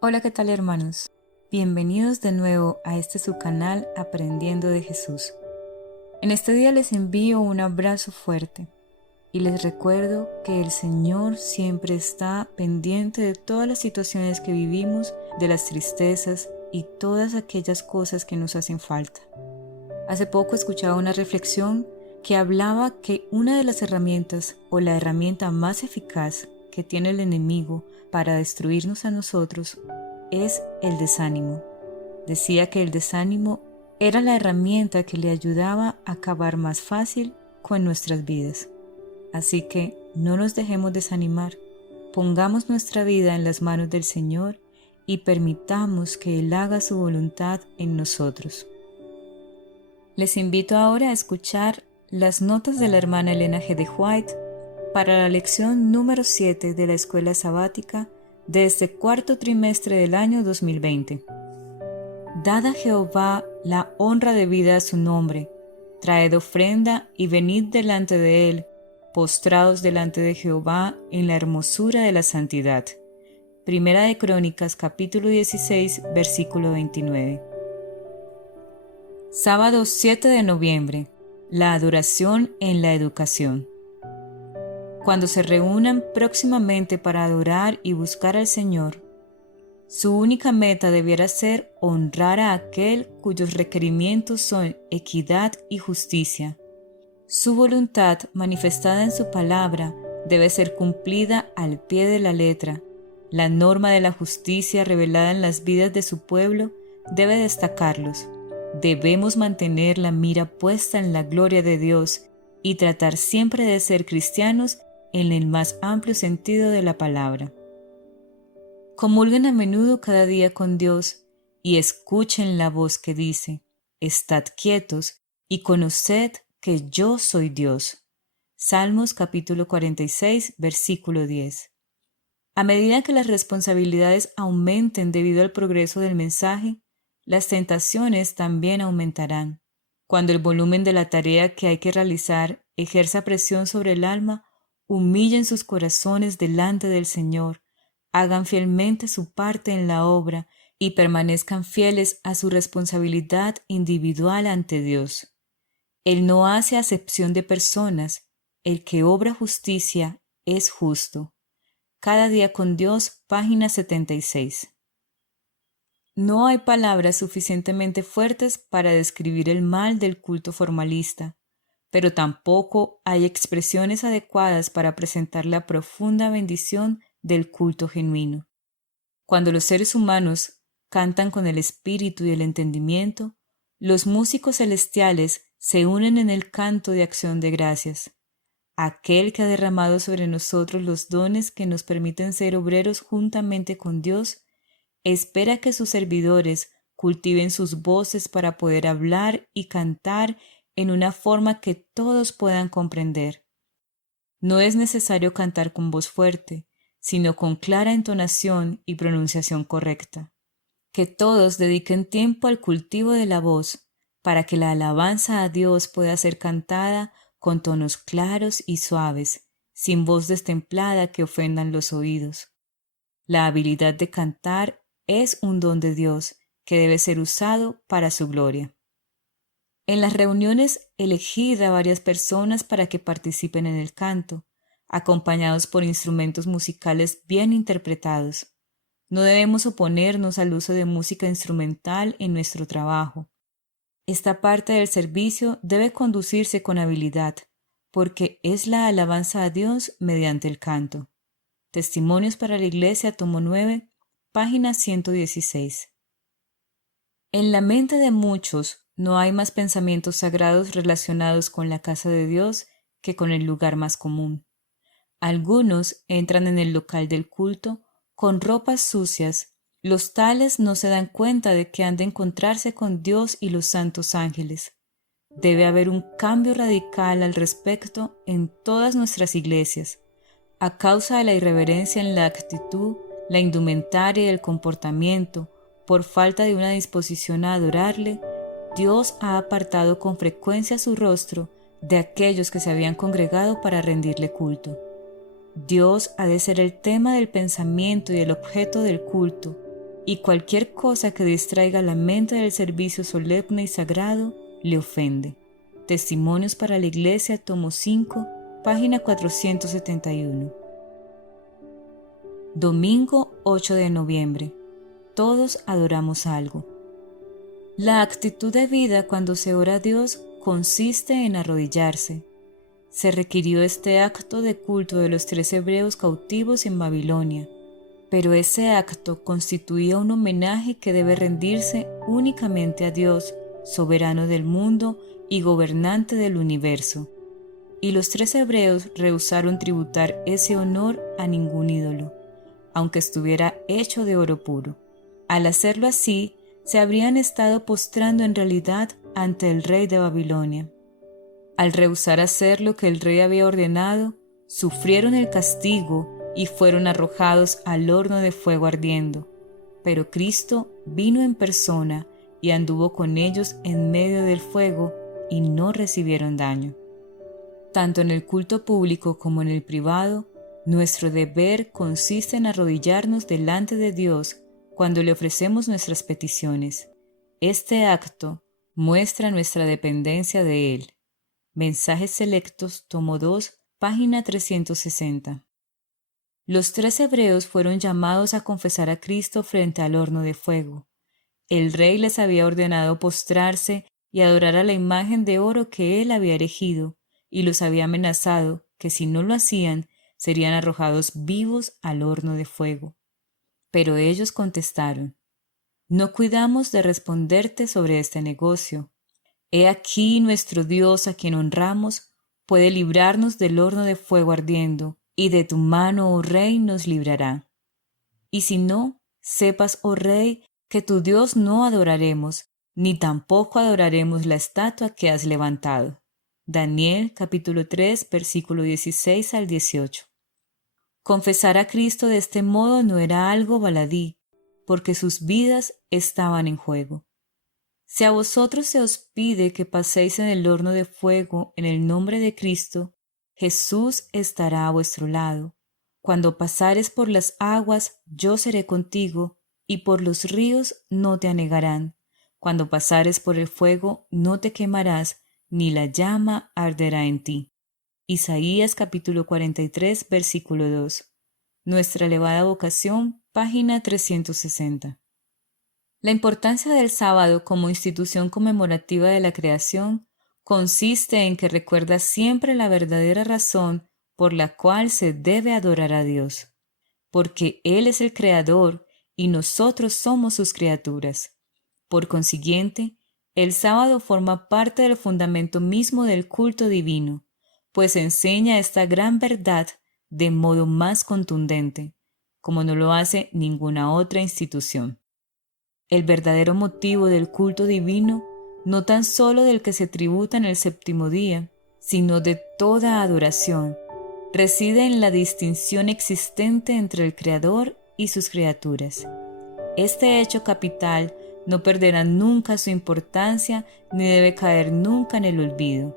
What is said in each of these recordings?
Hola, ¿qué tal hermanos? Bienvenidos de nuevo a este su canal Aprendiendo de Jesús. En este día les envío un abrazo fuerte y les recuerdo que el Señor siempre está pendiente de todas las situaciones que vivimos, de las tristezas y todas aquellas cosas que nos hacen falta. Hace poco escuchaba una reflexión que hablaba que una de las herramientas o la herramienta más eficaz que tiene el enemigo para destruirnos a nosotros es el desánimo. Decía que el desánimo era la herramienta que le ayudaba a acabar más fácil con nuestras vidas. Así que no nos dejemos desanimar, pongamos nuestra vida en las manos del Señor y permitamos que Él haga su voluntad en nosotros. Les invito ahora a escuchar las notas de la hermana Elena G. de White para la lección número 7 de la escuela sabática de este cuarto trimestre del año 2020. Dad a Jehová la honra debida a su nombre, traed ofrenda y venid delante de él, postrados delante de Jehová en la hermosura de la santidad. Primera de Crónicas, capítulo 16, versículo 29. Sábado 7 de noviembre. La adoración en la educación. Cuando se reúnan próximamente para adorar y buscar al Señor, su única meta debiera ser honrar a aquel cuyos requerimientos son equidad y justicia. Su voluntad, manifestada en su palabra, debe ser cumplida al pie de la letra. La norma de la justicia revelada en las vidas de su pueblo debe destacarlos. Debemos mantener la mira puesta en la gloria de Dios y tratar siempre de ser cristianos en el más amplio sentido de la palabra. Comulguen a menudo cada día con Dios y escuchen la voz que dice: Estad quietos y conoced que yo soy Dios. Salmos capítulo 46, versículo 10. A medida que las responsabilidades aumenten debido al progreso del mensaje, las tentaciones también aumentarán. Cuando el volumen de la tarea que hay que realizar ejerza presión sobre el alma, humillen sus corazones delante del Señor, hagan fielmente su parte en la obra y permanezcan fieles a su responsabilidad individual ante Dios. Él no hace acepción de personas, el que obra justicia es justo. Cada día con Dios, página 76. No hay palabras suficientemente fuertes para describir el mal del culto formalista, pero tampoco hay expresiones adecuadas para presentar la profunda bendición del culto genuino. Cuando los seres humanos cantan con el espíritu y el entendimiento, los músicos celestiales se unen en el canto de acción de gracias. Aquel que ha derramado sobre nosotros los dones que nos permiten ser obreros juntamente con Dios, espera que sus servidores cultiven sus voces para poder hablar y cantar en una forma que todos puedan comprender. No es necesario cantar con voz fuerte, sino con clara entonación y pronunciación correcta. Que todos dediquen tiempo al cultivo de la voz, para que la alabanza a Dios pueda ser cantada con tonos claros y suaves, sin voz destemplada que ofendan los oídos. La habilidad de cantar es un don de Dios que debe ser usado para su gloria. En las reuniones, elegid a varias personas para que participen en el canto, acompañados por instrumentos musicales bien interpretados. No debemos oponernos al uso de música instrumental en nuestro trabajo. Esta parte del servicio debe conducirse con habilidad, porque es la alabanza a Dios mediante el canto. Testimonios para la Iglesia, tomo 9, página 116. En la mente de muchos no hay más pensamientos sagrados relacionados con la casa de Dios que con el lugar más común. Algunos entran en el local del culto con ropas sucias. Los tales no se dan cuenta de que han de encontrarse con Dios y los santos ángeles. Debe haber un cambio radical al respecto en todas nuestras iglesias, a causa de la irreverencia en la actitud, la indumentaria y el comportamiento. Por falta de una disposición a adorarle, Dios ha apartado con frecuencia su rostro de aquellos que se habían congregado para rendirle culto. Dios ha de ser el tema del pensamiento y el objeto del culto, y cualquier cosa que distraiga la mente del servicio solemne y sagrado le ofende. Testimonios para la Iglesia, tomo 5, página 471. Domingo 8 de noviembre. Todos adoramos algo. La actitud de vida cuando se ora a Dios consiste en arrodillarse. Se requirió este acto de culto de los 3 hebreos cautivos en Babilonia, pero ese acto constituía un homenaje que debe rendirse únicamente a Dios, soberano del mundo y gobernante del universo. Y los 3 hebreos rehusaron tributar ese honor a ningún ídolo, aunque estuviera hecho de oro puro. Al hacerlo así, se habrían estado postrando en realidad ante el rey de Babilonia. Al rehusar hacer lo que el rey había ordenado, sufrieron el castigo y fueron arrojados al horno de fuego ardiendo. Pero Cristo vino en persona y anduvo con ellos en medio del fuego y no recibieron daño. Tanto en el culto público como en el privado, nuestro deber consiste en arrodillarnos delante de Dios cuando le ofrecemos nuestras peticiones. Este acto muestra nuestra dependencia de Él. Mensajes selectos, tomo 2, página 360. Los 3 hebreos fueron llamados a confesar a Cristo frente al horno de fuego. El rey les había ordenado postrarse y adorar a la imagen de oro que él había erigido, y los había amenazado que si no lo hacían, serían arrojados vivos al horno de fuego. Pero ellos contestaron: no cuidamos de responderte sobre este negocio. He aquí nuestro Dios a quien honramos puede librarnos del horno de fuego ardiendo, y de tu mano, oh rey, nos librará. Y si no, sepas, oh rey, que tu Dios no adoraremos, ni tampoco adoraremos la estatua que has levantado. Daniel capítulo 3, versículo 16 al 18. Confesar a Cristo de este modo no era algo baladí, porque sus vidas estaban en juego. Si a vosotros se os pide que paséis en el horno de fuego en el nombre de Cristo, Jesús estará a vuestro lado. Cuando pasares por las aguas, yo seré contigo, y por los ríos no te anegarán. Cuando pasares por el fuego, no te quemarás, ni la llama arderá en ti. Isaías capítulo 43, versículo 2. Nuestra elevada vocación, página 360. La importancia del sábado como institución conmemorativa de la creación consiste en que recuerda siempre la verdadera razón por la cual se debe adorar a Dios, porque Él es el Creador y nosotros somos sus criaturas. Por consiguiente, el sábado forma parte del fundamento mismo del culto divino, pues enseña esta gran verdad de modo más contundente, como no lo hace ninguna otra institución. El verdadero motivo del culto divino, no tan solo del que se tributa en el séptimo día, sino de toda adoración, reside en la distinción existente entre el Creador y sus criaturas. Este hecho capital no perderá nunca su importancia ni debe caer nunca en el olvido.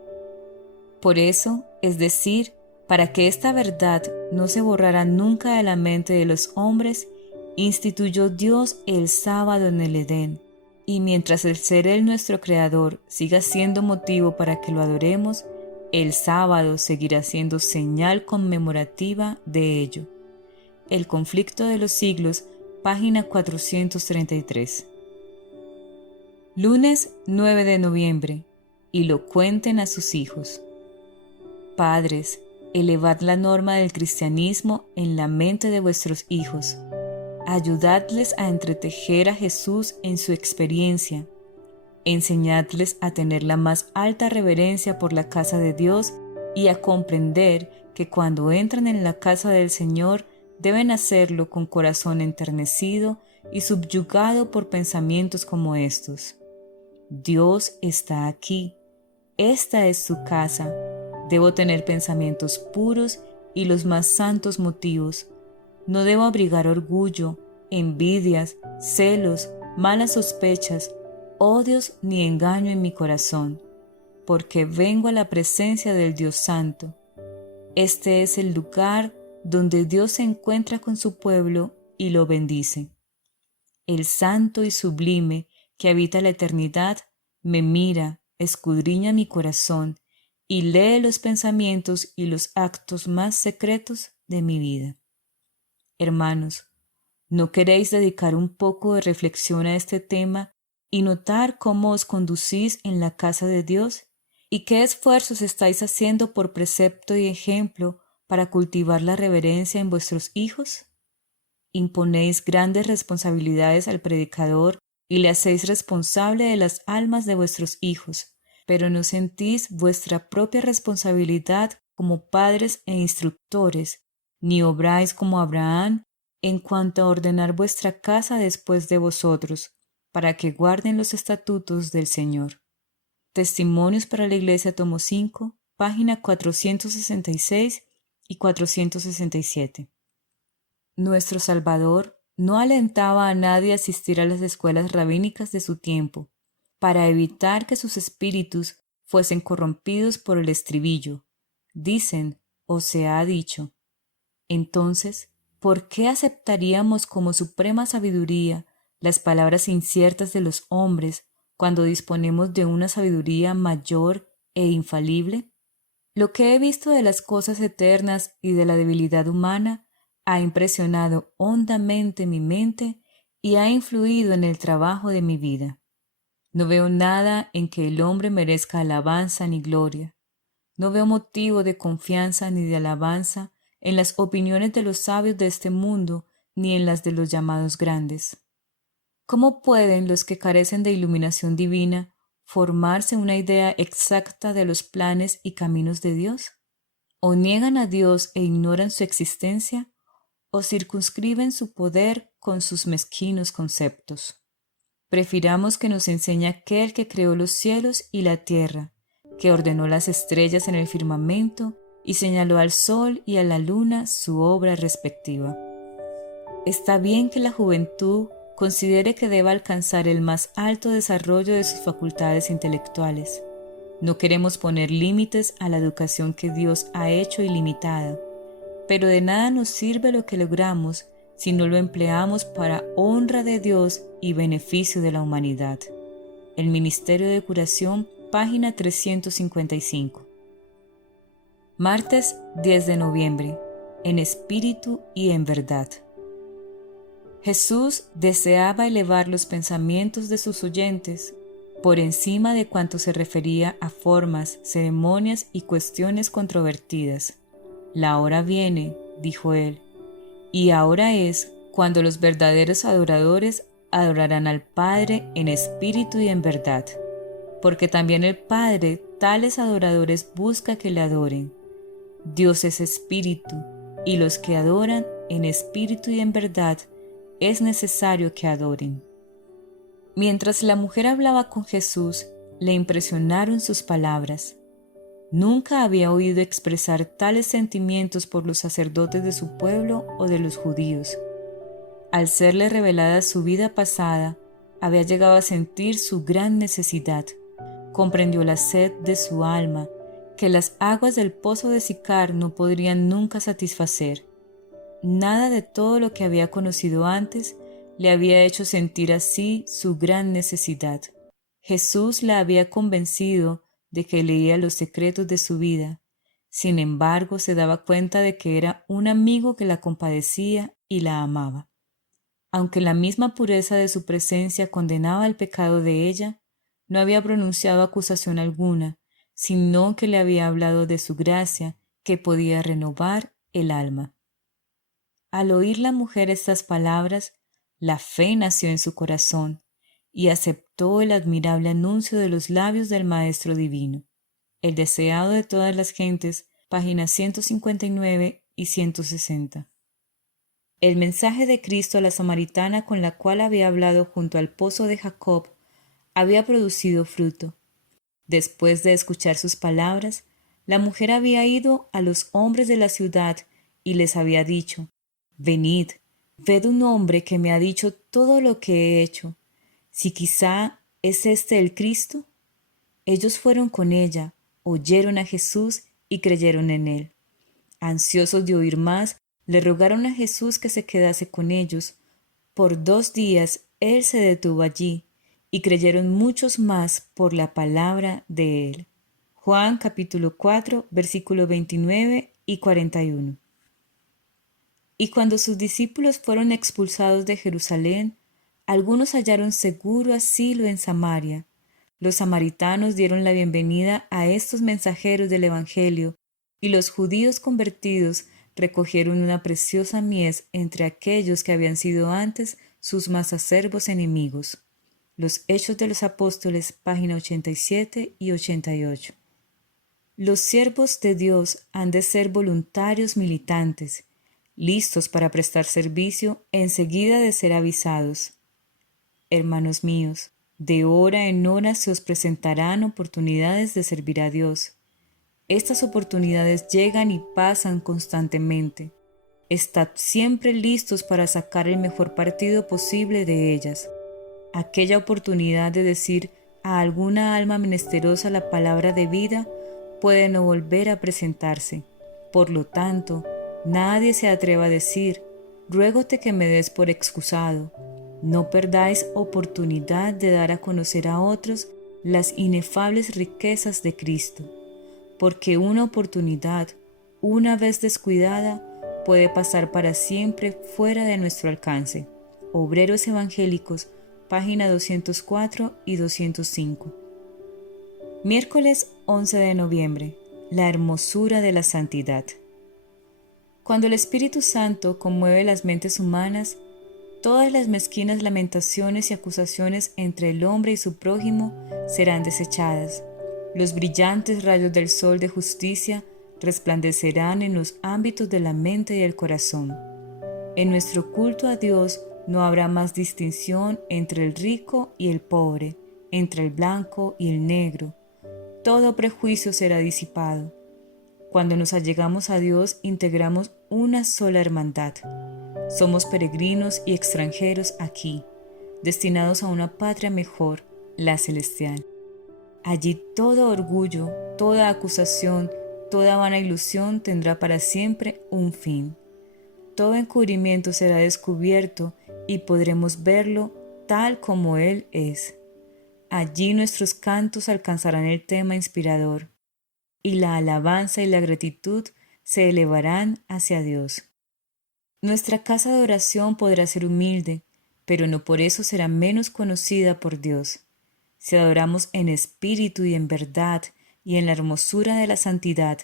Por eso, es decir, para que esta verdad no se borrara nunca de la mente de los hombres, instituyó Dios el sábado en el Edén, y mientras el ser Él nuestro Creador siga siendo motivo para que lo adoremos, el sábado seguirá siendo señal conmemorativa de ello. El conflicto de los siglos, página 433. Lunes 9 de noviembre. Y lo cuenten a sus hijos. Padres, elevad la norma del cristianismo en la mente de vuestros hijos. Ayudadles a entretejer a Jesús en su experiencia. Enseñadles a tener la más alta reverencia por la casa de Dios y a comprender que cuando entran en la casa del Señor deben hacerlo con corazón enternecido y subyugado por pensamientos como estos. Dios está aquí. Esta es su casa. Debo tener pensamientos puros y los más santos motivos. No debo abrigar orgullo, envidias, celos, malas sospechas, odios ni engaño en mi corazón, porque vengo a la presencia del Dios Santo. Este es el lugar donde Dios se encuentra con su pueblo y lo bendice. el santo y sublime que habita la eternidad, me mira, escudriña mi corazón y lee los pensamientos y los actos más secretos de mi vida. Hermanos, ¿no queréis dedicar un poco de reflexión a este tema y notar cómo os conducís en la casa de Dios? ¿Y qué esfuerzos estáis haciendo por precepto y ejemplo para cultivar la reverencia en vuestros hijos? Imponéis grandes responsabilidades al predicador y le hacéis responsable de las almas de vuestros hijos, pero no sentís vuestra propia responsabilidad como padres e instructores, ni obráis como Abraham en cuanto a ordenar vuestra casa después de vosotros, para que guarden los estatutos del Señor. Testimonios para la Iglesia, tomo 5, página 466 y 467. Nuestro Salvador no alentaba a nadie a asistir a las escuelas rabínicas de su tiempo, para evitar que sus espíritus fuesen corrompidos por el estribillo. Dicen, o se ha dicho. Entonces, ¿por qué aceptaríamos como suprema sabiduría las palabras inciertas de los hombres cuando disponemos de una sabiduría mayor e infalible? Lo que he visto de las cosas eternas y de la debilidad humana ha impresionado hondamente mi mente y ha influido en el trabajo de mi vida. No veo nada en que el hombre merezca alabanza ni gloria. No veo motivo de confianza ni de alabanza en las opiniones de los sabios de este mundo ni en las de los llamados grandes. ¿Cómo pueden los que carecen de iluminación divina formarse una idea exacta de los planes y caminos de Dios? ¿O niegan a Dios e ignoran su existencia? ¿O circunscriben su poder con sus mezquinos conceptos? Prefiramos que nos enseñe aquel que creó los cielos y la tierra, que ordenó las estrellas en el firmamento y señaló al sol y a la luna su obra respectiva. Está bien que la juventud considere que deba alcanzar el más alto desarrollo de sus facultades intelectuales. No queremos poner límites a la educación que Dios ha hecho ilimitada, pero de nada nos sirve lo que logramos si no lo empleamos para honra de Dios y beneficio de la humanidad. El Ministerio de Curación, página 355. Martes 10 de noviembre. En espíritu y en verdad. Jesús deseaba elevar los pensamientos de sus oyentes por encima de cuanto se refería a formas, ceremonias y cuestiones controvertidas. La hora viene, dijo él, y ahora es cuando los verdaderos adoradores adorarán al Padre en espíritu y en verdad, porque también el Padre tales adoradores busca que le adoren. Dios es espíritu, y los que adoran en espíritu y en verdad es necesario que adoren. Mientras la mujer hablaba con Jesús, le impresionaron sus palabras. Nunca había oído expresar tales sentimientos por los sacerdotes de su pueblo o de los judíos. Al serle revelada su vida pasada, había llegado a sentir su gran necesidad. Comprendió la sed de su alma, que las aguas del pozo de Sicar no podrían nunca satisfacer. Nada de todo lo que había conocido antes le había hecho sentir así su gran necesidad. Jesús la había convencido de que leía los secretos de su vida. Sin embargo, se daba cuenta de que era un amigo que la compadecía y la amaba. Aunque la misma pureza de su presencia condenaba el pecado de ella, no había pronunciado acusación alguna, sino que le había hablado de su gracia que podía renovar el alma. Al oír la mujer estas palabras, la fe nació en su corazón y aceptó el admirable anuncio de los labios del Maestro Divino. El deseado de todas las gentes, páginas 159 y 160. El mensaje de Cristo a la samaritana con la cual había hablado junto al pozo de Jacob había producido fruto. Después de escuchar sus palabras, la mujer había ido a los hombres de la ciudad y les había dicho: «Venid, ved un hombre que me ha dicho todo lo que he hecho. Si quizá es este el Cristo». Ellos fueron con ella, oyeron a Jesús y creyeron en él. Ansiosos de oír más, le rogaron a Jesús que se quedase con ellos, por 2 días él se detuvo allí, y creyeron muchos más por la palabra de él. Juan capítulo 4, versículo 29 y 41. Y cuando sus discípulos fueron expulsados de Jerusalén, algunos hallaron seguro asilo en Samaria. Los samaritanos dieron la bienvenida a estos mensajeros del Evangelio, y los judíos convertidos recogieron una preciosa mies entre aquellos que habían sido antes sus más acerbos enemigos. Los Hechos de los Apóstoles, página 87 y 88. Los siervos de Dios han de ser voluntarios militantes, listos para prestar servicio enseguida de ser avisados. Hermanos míos, de hora en hora se os presentarán oportunidades de servir a Dios. Estas oportunidades llegan y pasan constantemente. Estad siempre listos para sacar el mejor partido posible de ellas. Aquella oportunidad de decir a alguna alma menesterosa la palabra de vida puede no volver a presentarse. Por lo tanto, nadie se atreva a decir: ruégote que me des por excusado. No perdáis oportunidad de dar a conocer a otros las inefables riquezas de Cristo, porque una oportunidad, una vez descuidada, puede pasar para siempre fuera de nuestro alcance. Obreros Evangélicos, página 204 y 205. Miércoles 11 de noviembre. La hermosura de la santidad. Cuando el Espíritu Santo conmueve las mentes humanas, todas las mezquinas lamentaciones y acusaciones entre el hombre y su prójimo serán desechadas. Los brillantes rayos del sol de justicia resplandecerán en los ámbitos de la mente y el corazón. En nuestro culto a Dios no habrá más distinción entre el rico y el pobre, entre el blanco y el negro. Todo prejuicio será disipado. Cuando nos allegamos a Dios, integramos una sola hermandad. Somos peregrinos y extranjeros aquí, destinados a una patria mejor, la celestial. Allí todo orgullo, toda acusación, toda vana ilusión tendrá para siempre un fin. Todo encubrimiento será descubierto y podremos verlo tal como Él es. Allí nuestros cantos alcanzarán el tema inspirador, y la alabanza y la gratitud se elevarán hacia Dios. Nuestra casa de oración podrá ser humilde, pero no por eso será menos conocida por Dios. Si adoramos en espíritu y en verdad y en la hermosura de la santidad,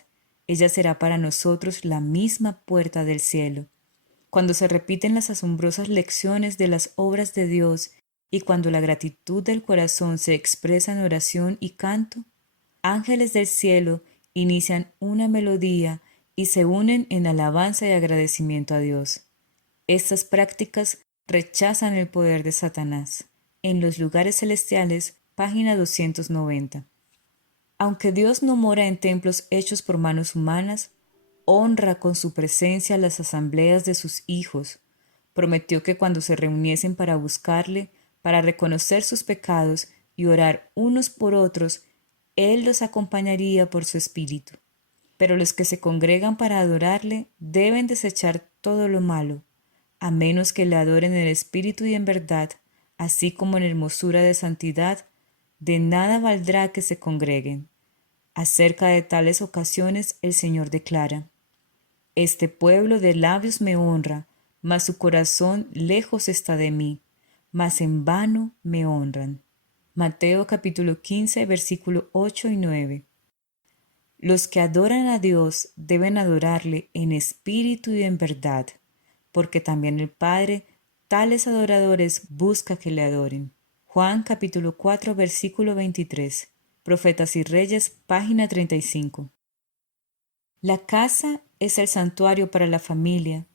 ella será para nosotros la misma puerta del cielo. Cuando se repiten las asombrosas lecciones de las obras de Dios y cuando la gratitud del corazón se expresa en oración y canto, ángeles del cielo inician una melodía y se unen en alabanza y agradecimiento a Dios. Estas prácticas rechazan el poder de Satanás. En los lugares celestiales, página 290. Aunque Dios no mora en templos hechos por manos humanas, honra con su presencia las asambleas de sus hijos. Prometió que cuando se reuniesen para buscarle, para reconocer sus pecados y orar unos por otros, Él los acompañaría por su espíritu. Pero los que se congregan para adorarle deben desechar todo lo malo, a menos que le adoren en espíritu y en verdad, así como en hermosura de santidad. De nada valdrá que se congreguen. Acerca de tales ocasiones el Señor declara: este pueblo de labios me honra, mas su corazón lejos está de mí, mas en vano me honran. Mateo capítulo 15, versículo 8 y 9. Los que adoran a Dios deben adorarle en espíritu y en verdad, porque también el Padre tales adoradores busca que le adoren. Juan capítulo 4, versículo 23. Profetas y Reyes, página 35. La casa es el santuario para la familia,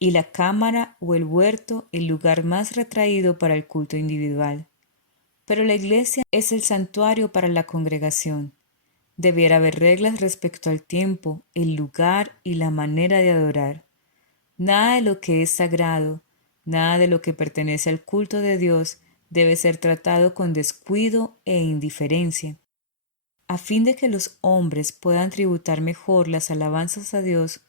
y la cámara o el huerto el lugar más retraído para el culto individual. Pero la iglesia es el santuario para la congregación. Debiera haber reglas respecto al tiempo, el lugar y la manera de adorar. Nada de lo que es sagrado, nada de lo que pertenece al culto de Dios debe ser tratado con descuido e indiferencia. A fin de que los hombres puedan tributar mejor las alabanzas a Dios,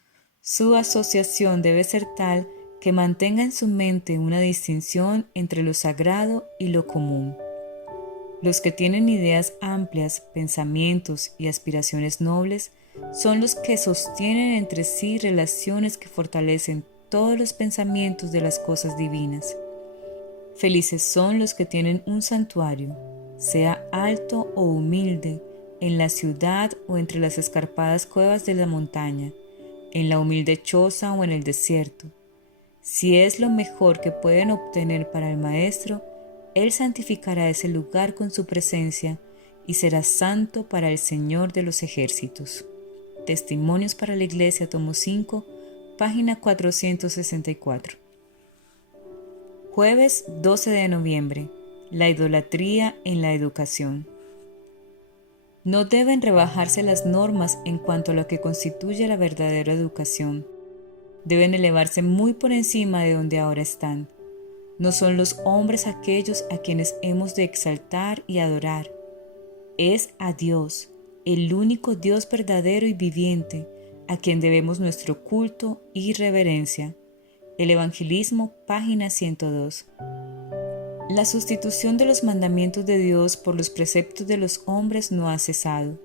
su asociación debe ser tal que mantenga en su mente una distinción entre lo sagrado y lo común. Los que tienen ideas amplias, pensamientos y aspiraciones nobles son los que sostienen entre sí relaciones que fortalecen todos los pensamientos de las cosas divinas. Felices son los que tienen un santuario, sea alto o humilde, en la ciudad o entre las escarpadas cuevas de la montaña, en la humilde choza o en el desierto. Si es lo mejor que pueden obtener para el Maestro, Él santificará ese lugar con su presencia y será santo para el Señor de los ejércitos. Testimonios para la Iglesia, tomo 5, página 464. Jueves 12 de noviembre. La idolatría en la educación. No deben rebajarse las normas en cuanto a lo que constituye la verdadera educación. Deben elevarse muy por encima de donde ahora están. No son los hombres aquellos a quienes hemos de exaltar y adorar. Es a Dios, el único Dios verdadero y viviente, a quien debemos nuestro culto y reverencia. El Evangelismo, página 102. La sustitución de los mandamientos de Dios por los preceptos de los hombres no ha cesado.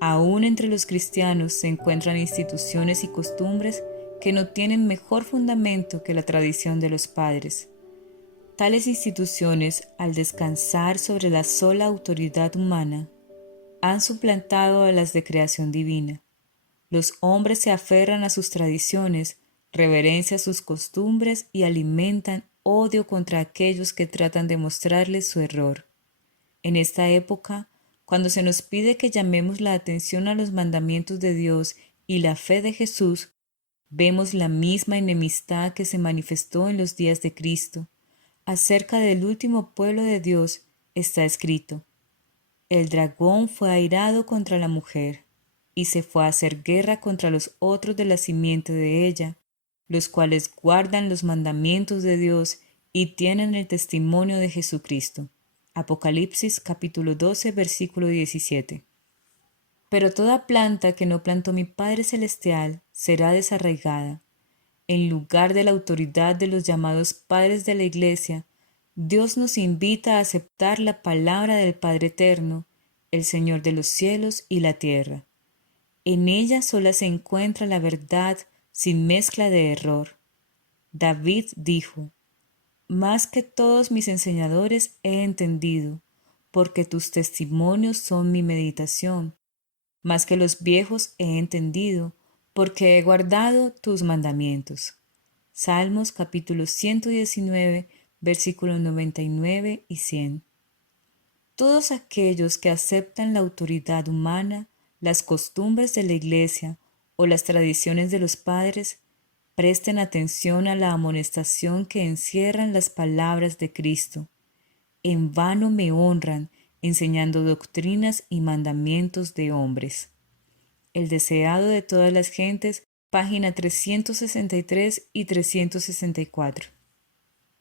Aún entre los cristianos se encuentran instituciones y costumbres que no tienen mejor fundamento que la tradición de los padres. Tales instituciones, al descansar sobre la sola autoridad humana, han suplantado a las de creación divina. Los hombres se aferran a sus tradiciones, reverencian sus costumbres y alimentan odio contra aquellos que tratan de mostrarles su error. En esta época, cuando se nos pide que llamemos la atención a los mandamientos de Dios y la fe de Jesús, vemos la misma enemistad que se manifestó en los días de Cristo. Acerca del último pueblo de Dios está escrito: el dragón fue airado contra la mujer, y se fue a hacer guerra contra los otros de la simiente de ella, los cuales guardan los mandamientos de Dios y tienen el testimonio de Jesucristo. Apocalipsis capítulo 12, versículo 17. Pero toda planta que no plantó mi Padre Celestial será desarraigada. En lugar de la autoridad de los llamados padres de la Iglesia, Dios nos invita a aceptar la palabra del Padre Eterno, el Señor de los cielos y la tierra. En ella sola se encuentra la verdad sin mezcla de error. David dijo: más que todos mis enseñadores he entendido, porque tus testimonios son mi meditación. Más que los viejos he entendido, porque he guardado tus mandamientos. Salmos capítulo 119, versículos 99 y 100. Todos aquellos que aceptan la autoridad humana, las costumbres de la Iglesia o las tradiciones de los padres, presten atención a la amonestación que encierran las palabras de Cristo. En vano me honran, enseñando doctrinas y mandamientos de hombres. El deseado de todas las gentes, página 363 y 364.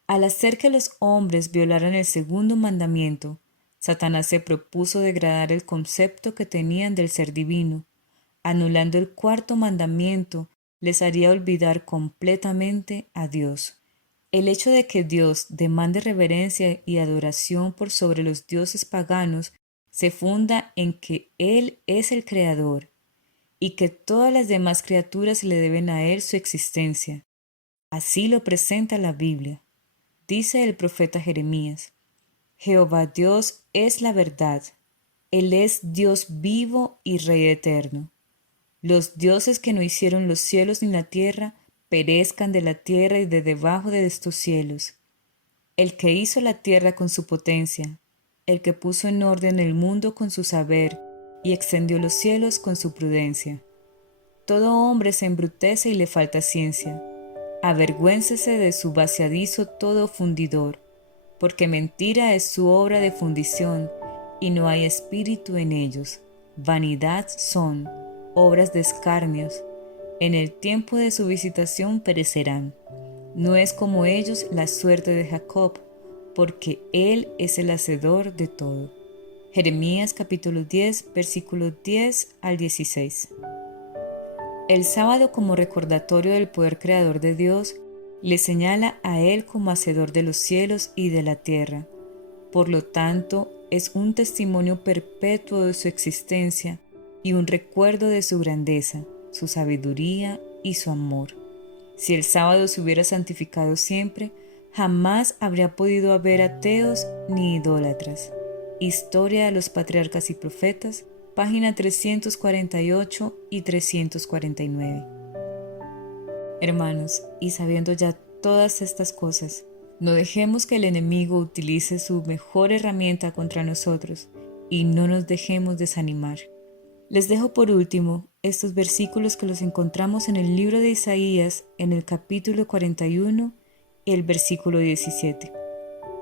Al hacer que los hombres violaran el segundo mandamiento, Satanás se propuso degradar el concepto que tenían del ser divino. Anulando el cuarto mandamiento, les haría olvidar completamente a Dios. El hecho de que Dios demande reverencia y adoración por sobre los dioses paganos se funda en que Él es el Creador y que todas las demás criaturas le deben a Él su existencia. Así lo presenta la Biblia. Dice el profeta Jeremías: Jehová Dios es la verdad. Él es Dios vivo y Rey eterno. Los dioses que no hicieron los cielos ni la tierra perezcan de la tierra y de debajo de estos cielos. El que hizo la tierra con su potencia, el que puso en orden el mundo con su saber y extendió los cielos con su prudencia. Todo hombre se embrutece y le falta ciencia. Avergüéncese de su vaciadizo todo fundidor, porque mentira es su obra de fundición, y no hay espíritu en ellos. Vanidad son, obras de escarnios. En el tiempo de su visitación perecerán. No es como ellos la suerte de Jacob, porque él es el hacedor de todo. Jeremías capítulo 10, versículos 10 al 16. El sábado, como recordatorio del poder creador de Dios, le señala a Él como hacedor de los cielos y de la tierra. Por lo tanto, es un testimonio perpetuo de su existencia y un recuerdo de su grandeza, su sabiduría y su amor. Si el sábado se hubiera santificado siempre, jamás habría podido haber ateos ni idólatras. Historia de los Patriarcas y Profetas, página 348 y 349. Hermanos, y sabiendo ya todas estas cosas, no dejemos que el enemigo utilice su mejor herramienta contra nosotros y no nos dejemos desanimar. Les dejo por último estos versículos que los encontramos en el libro de Isaías en el capítulo 41, el versículo 17.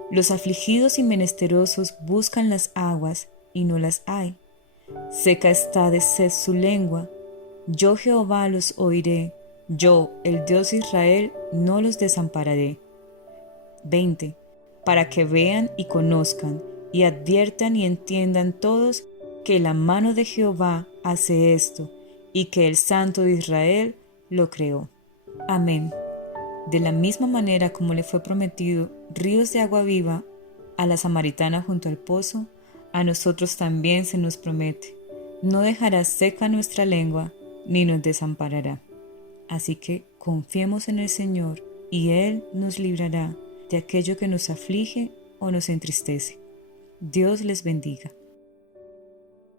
Los afligidos y menesterosos buscan las aguas y no las hay. Seca está de sed su lengua. Yo Jehová los oiré. Yo, el Dios de Israel, no los desampararé. 20. Para que vean y conozcan, y adviertan y entiendan todos que la mano de Jehová hace esto, y que el Santo de Israel lo creó. Amén. De la misma manera como le fue prometido ríos de agua viva a la samaritana junto al pozo, a nosotros también se nos promete: no dejará seca nuestra lengua, ni nos desamparará. Así que confiemos en el Señor, y Él nos librará de aquello que nos aflige o nos entristece. Dios les bendiga.